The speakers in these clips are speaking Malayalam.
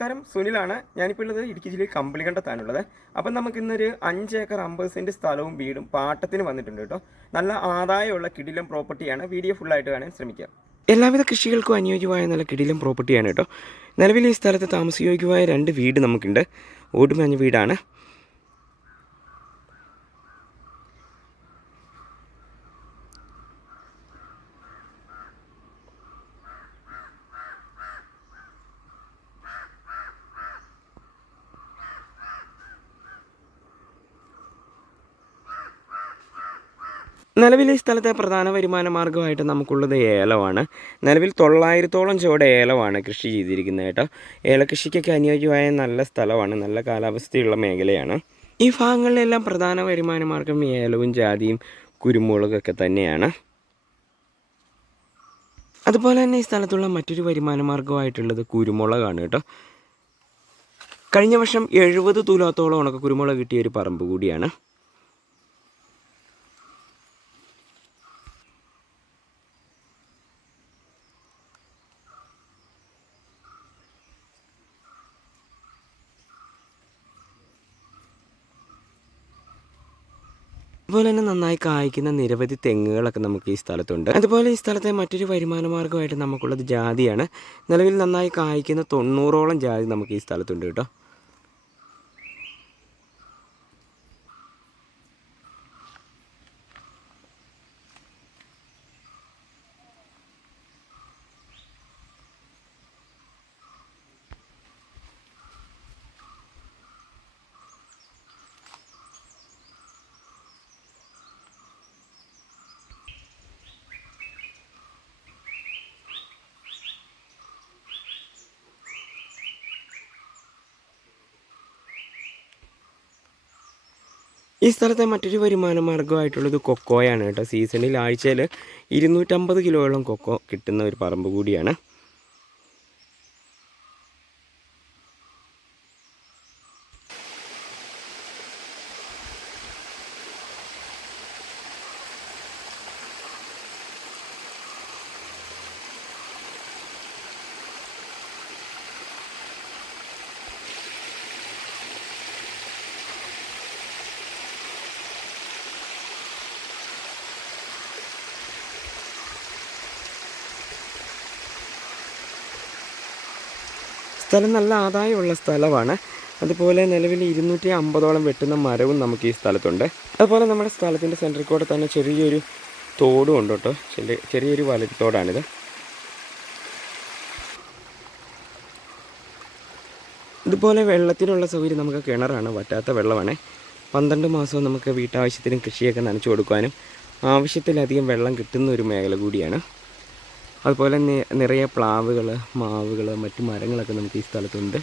നമസ്കാരം. സുനിലാണ്. ഞാനിപ്പോൾ ഉള്ളത് ഇടുക്കി ജില്ലയിൽ കമ്പളികണ്ടത്താണുള്ളത് അപ്പം നമുക്ക് ഇന്നൊരു അഞ്ച് ഏക്കർ അമ്പത് സെന്റ് സ്ഥലവും വീടും പാട്ടത്തിന് വന്നിട്ടുണ്ട് കേട്ടോ. നല്ല ആദായമുള്ള കിടിലം പ്രോപ്പർട്ടിയാണ് വീഡിയോ ഫുള്ളായിട്ട് കാണാൻ ശ്രമിക്കുക എല്ലാവിധ കൃഷികൾക്കും അനുയോജ്യമായ നല്ല കിടിലം പ്രോപ്പർട്ടിയാണ് കേട്ടോ. നിലവിൽ ഈ സ്ഥലത്ത് താമസയോഗ്യമായ രണ്ട് വീട് നമുക്കുണ്ട്. ഓടുമഞ്ഞ വീടാണ്. നിലവിൽ ഈ സ്ഥലത്തെ പ്രധാന വരുമാന മാർഗമായിട്ട് നമുക്കുള്ളത് ഏലമാണ്. നിലവിൽ തൊള്ളായിരത്തോളം ചുവടെ ഏലമാണ് കൃഷി ചെയ്തിരിക്കുന്നത് കേട്ടോ. ഏലകൃഷിക്കൊക്കെ അനുയോജ്യമായ നല്ല സ്ഥലമാണ്. നല്ല കാലാവസ്ഥയുള്ള മേഖലയാണ്. ഈ ഭാഗങ്ങളിലെല്ലാം പ്രധാന വരുമാന മാർഗം ഏലവും ജാതിയും കുരുമുളകൊക്കെ തന്നെയാണ്. അതുപോലെ തന്നെ ഈ സ്ഥലത്തുള്ള മറ്റൊരു വരുമാന മാർഗമായിട്ടുള്ളത് കുരുമുളകാണ് കേട്ടോ. കഴിഞ്ഞ വർഷം എഴുപത് തുലാത്തോളം ഉണക്ക കുരുമുളക് കിട്ടിയ ഒരു പറമ്പ് കൂടിയാണ്. അതുപോലെ തന്നെ നന്നായി കായ്ക്കുന്ന നിരവധി തെങ്ങുകളൊക്കെ നമുക്ക് ഈ സ്ഥലത്തുണ്ട്. അതുപോലെ ഈ സ്ഥലത്തെ മറ്റൊരു വരുമാന മാർഗമായിട്ട് നമുക്കുള്ളത് ജാതിയാണ്. നിലവിൽ നന്നായി കായ്ക്കുന്ന തൊണ്ണൂറോളം ജാതി നമുക്ക് ഈ സ്ഥലത്തുണ്ട് കേട്ടോ. ഈ സ്ഥലത്തെ മറ്റൊരു വരുമാന മാർഗമായിട്ടുള്ളത് കൊക്കോയാണ് കേട്ടോ. സീസണിൽ ആഴ്ചയിൽ ഇരുന്നൂറ്റമ്പത് കിലോയോളം കൊക്കോ കിട്ടുന്ന ഒരു പറമ്പ് കൂടിയാണ്. സ്ഥലം നല്ല ആദായമുള്ള സ്ഥലമാണ്. അതുപോലെ നിലവിൽ ഇരുന്നൂറ്റി അമ്പതോളം വെട്ടുന്ന മരവും നമുക്ക് ഈ സ്ഥലത്തുണ്ട്. അതുപോലെ നമ്മുടെ സ്ഥലത്തിന്റെ സെന്ററിൽ കൂടെ തന്നെ ചെറിയൊരു തോടും ഉണ്ട് കേട്ടോ. ചെറിയ ചെറിയൊരു വലത്തോടാണിത് ഇതുപോലെ വെള്ളത്തിനുള്ള സൗകര്യം നമുക്ക് കിണറാണ്. വറ്റാത്ത വെള്ളമാണ്. പന്ത്രണ്ട് മാസവും നമുക്ക് വീട്ടാവശ്യത്തിനും കൃഷിയൊക്കെ നനച്ചു കൊടുക്കാനും ആവശ്യത്തിലധികം വെള്ളം കിട്ടുന്ന ഒരു മേഖല കൂടിയാണ്. അതുപോലെ തന്നെ നിറയെ പ്ലാവുകൾ മാവുകൾ മറ്റു മരങ്ങളൊക്കെ നമുക്ക് ഈ സ്ഥലത്തുണ്ട്.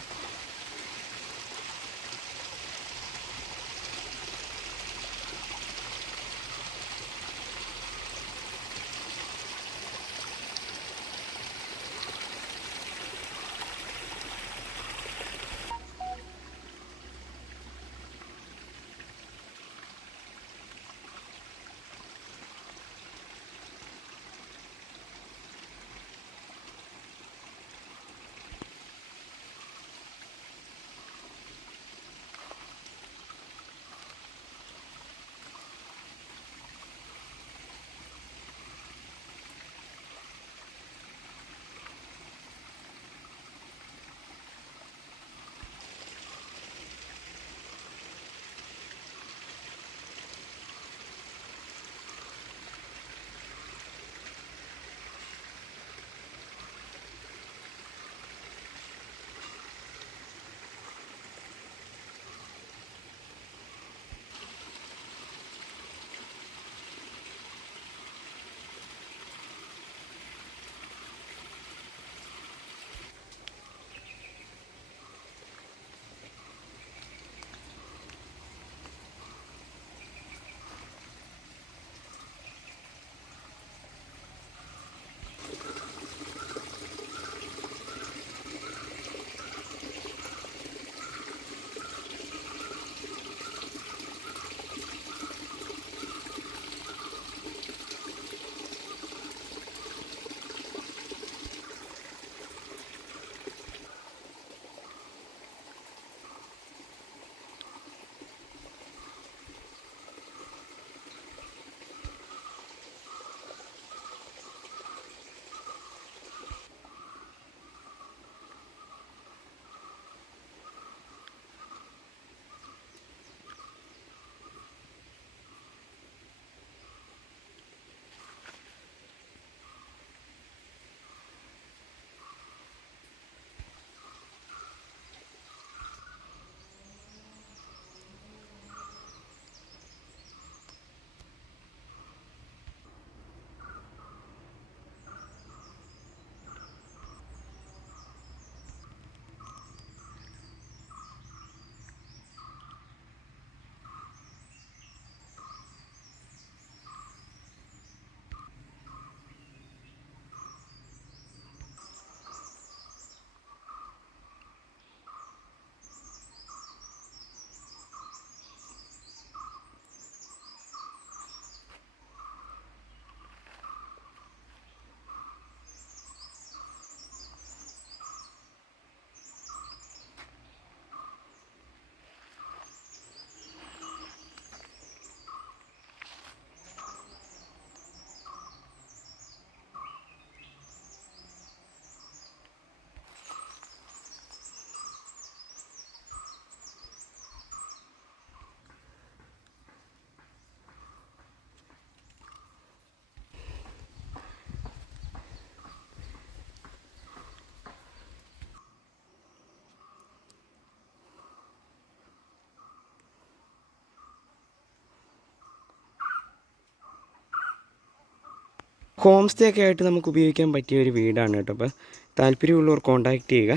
ഹോം സ്റ്റേ ഒക്കെ ആയിട്ട് നമുക്ക് ഉപയോഗിക്കാൻ പറ്റിയ ഒരു വീടാണ് കേട്ടോ. അപ്പോൾ താല്പര്യമുള്ളവർ കോൺടാക്റ്റ് ചെയ്യുക.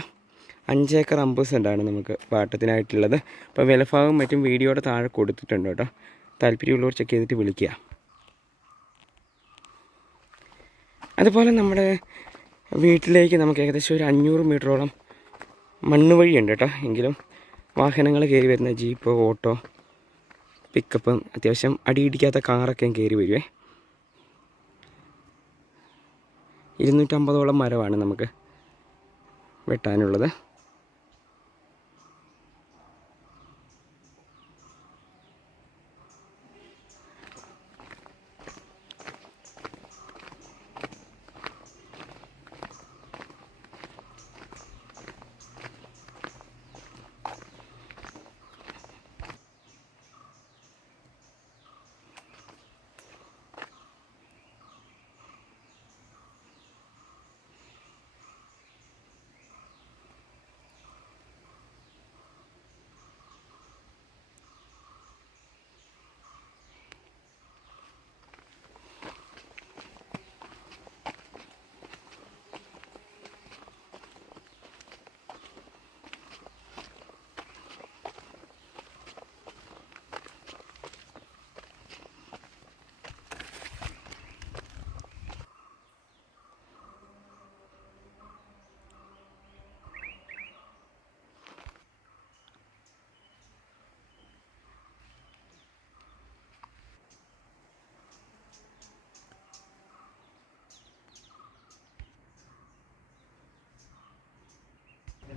അഞ്ചേക്കർ അമ്പത് സെന്റാണ് നമുക്ക് പാട്ടത്തിനായിട്ടുള്ളത് അപ്പോൾ വിലഭാഗം മറ്റും വീഡിയോയുടെ താഴെ കൊടുത്തിട്ടുണ്ട് കേട്ടോ. താല്പര്യമുള്ളവർ ചെക്ക് ചെയ്തിട്ട് വിളിക്കുക. അതുപോലെ നമ്മുടെ വീട്ടിലേക്ക് നമുക്ക് ഏകദേശം ഒരു അഞ്ഞൂറ് മീറ്ററോളം മണ്ണ് വഴിയുണ്ട് കേട്ടോ. എങ്കിലും വാഹനങ്ങൾ കയറി വരുന്ന ജീപ്പ് ഓട്ടോ പിക്കപ്പ് അത്യാവശ്യം അടിയിടിക്കാത്ത കാറൊക്കെ കയറി വരുവേ. ഇരുന്നൂറ്റമ്പതോളം മരമാണ് നമുക്ക് വെട്ടാനുള്ളത്.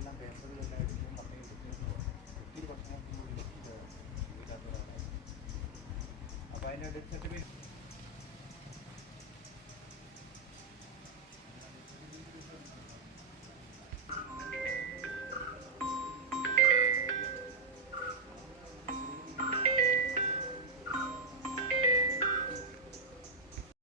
എല്ലാം വേണ്ടതുകൊണ്ടായിരിക്കും പറഞ്ഞു കൊടുത്തിരുന്നു ഒത്തിരി ഒരു ലഭിക്കാത്തവരാണ് അപ്പോൾ അതിന്റെ സർട്ടിഫിക്കറ്റ്